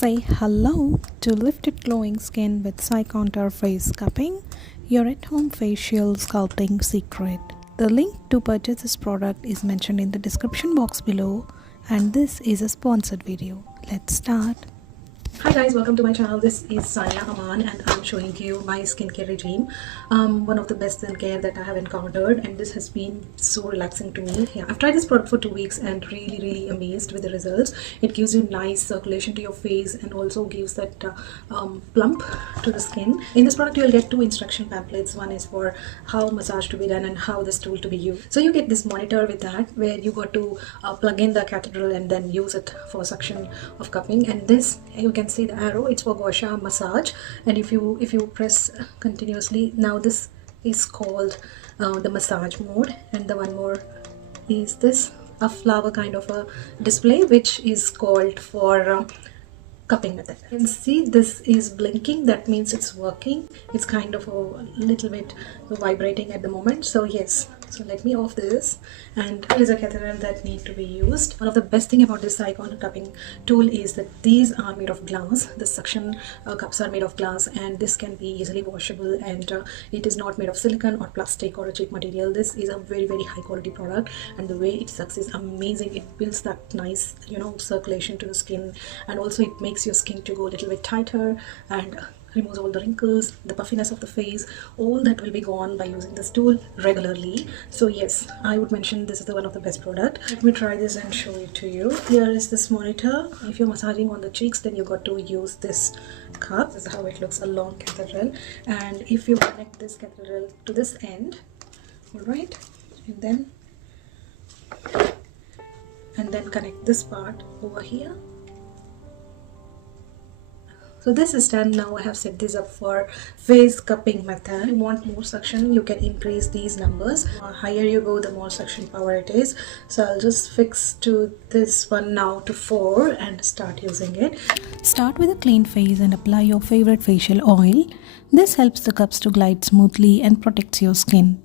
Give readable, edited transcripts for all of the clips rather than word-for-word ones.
Say hello to lifted glowing skin with Scicontour Face Cupping, your at-home facial sculpting secret. The link to purchase this product is mentioned in the description box below, and this is a sponsored video. Let's start. Hi guys, welcome to my channel. This is Sania Aman and I'm showing you my skincare regime. One of the best skincare that I have encountered, and this has been so relaxing to me. Yeah, I've tried this product for 2 weeks and really amazed with the results. It gives you nice circulation to your face and also gives that plump to the skin. In this product you'll get 2 instruction pamphlets. One is for how massage to be done and how this tool to be used. So you get this monitor with that where you got to plug in the catheter and then use it for suction of cupping. And this, you can see the arrow, it's for gua sha massage, and if you press continuously, now this is called the massage mode. And the one more is this, a flower kind of a display, which is called for cupping method. You can see this is blinking, that means it's working. It's kind of a little bit vibrating at the moment. So yes, so let me off this, and there is a catheter that need to be used. One of the best thing about this Scicontour cupping tool is that these are made of glass. The suction cups are made of glass, and this can be easily washable, and it is not made of silicone or plastic or a cheap material. This is a very high quality product, and the way it sucks is amazing. It builds that nice circulation to the skin, and also it makes your skin to go a little bit tighter and removes all the wrinkles, the puffiness of the face. All that will be gone by using this tool regularly. So yes, I would mention this is one of the best product. Let me try this and show it to you. Here is this monitor. If you're massaging on the cheeks, then you got to use this cup. This is how it looks, a long cathedral. And if you connect this cathedral to this end, all right, and then connect this part over here. So this is done. Now I have set this up for face cupping method. If you want more suction, you can increase these numbers. The higher you go, the more suction power it is. So I'll just fix to this one now to 4 and start using it. Start with a clean face and apply your favorite facial oil. This helps the cups to glide smoothly and protects your skin.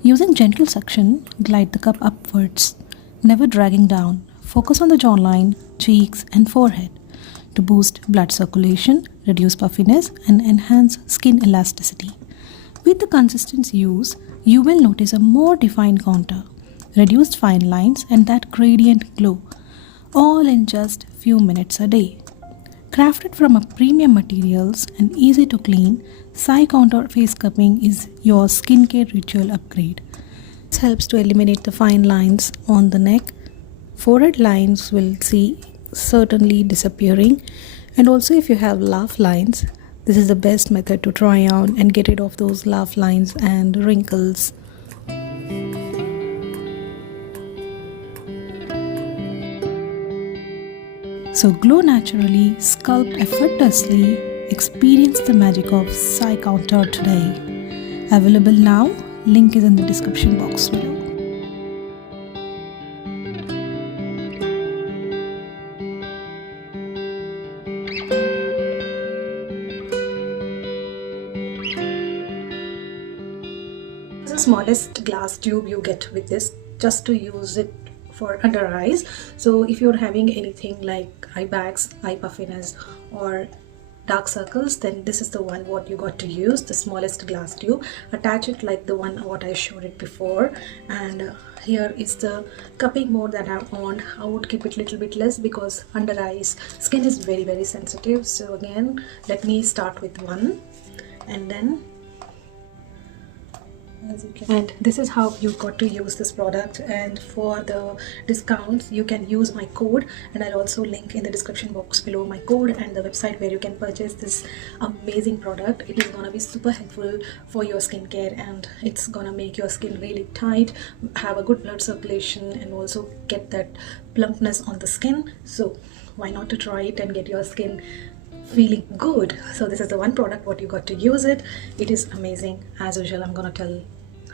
Using gentle suction, glide the cup upwards, never dragging down. Focus on the jawline, cheeks and forehead to boost blood circulation, reduce puffiness and enhance skin elasticity. With the consistent use, you will notice a more defined contour, reduced fine lines and that gradient glow, all in just few minutes a day. Crafted from a premium materials and easy to clean, Scicontour Face Cupping is your skincare ritual upgrade. This helps to eliminate the fine lines on the neck. Forehead lines will see certainly disappearing, and also if you have laugh lines, this is the best method to try on and get rid of those laugh lines and wrinkles. So glow naturally, sculpt effortlessly, experience the magic of Scicontour today. Available now, link is in the description box below. The smallest glass tube you get with this, just to use it for under eyes. So if you're having anything like eye bags, eye puffiness or dark circles, then this is the one what you got to use, the smallest glass tube. Attach it like the one what I showed it before, and here is the cupping mode that I'm on. I would keep it a little bit less because under eyes skin is very sensitive. So again, let me start with 1, and then and this is how you got to use this product. And for the discounts, you can use my code, and I'll also link in the description box below my code and the website where you can purchase this amazing product. It is gonna be super helpful for your skincare, and it's gonna make your skin really tight, have a good blood circulation, and also get that plumpness on the skin. So why not to try it and get your skin feeling good? So this is the one product what you got to use it. It is amazing. As usual, I'm gonna tell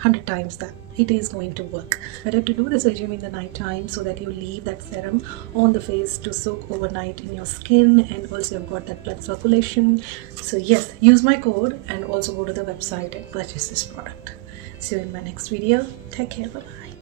100 times that it is going to work. Better to do this regime in the night time so that you leave that serum on the face to soak overnight in your skin, and also you've got that blood circulation. So yes, use my code and also go to the website and purchase this product. See you in my next video. Take care. Bye.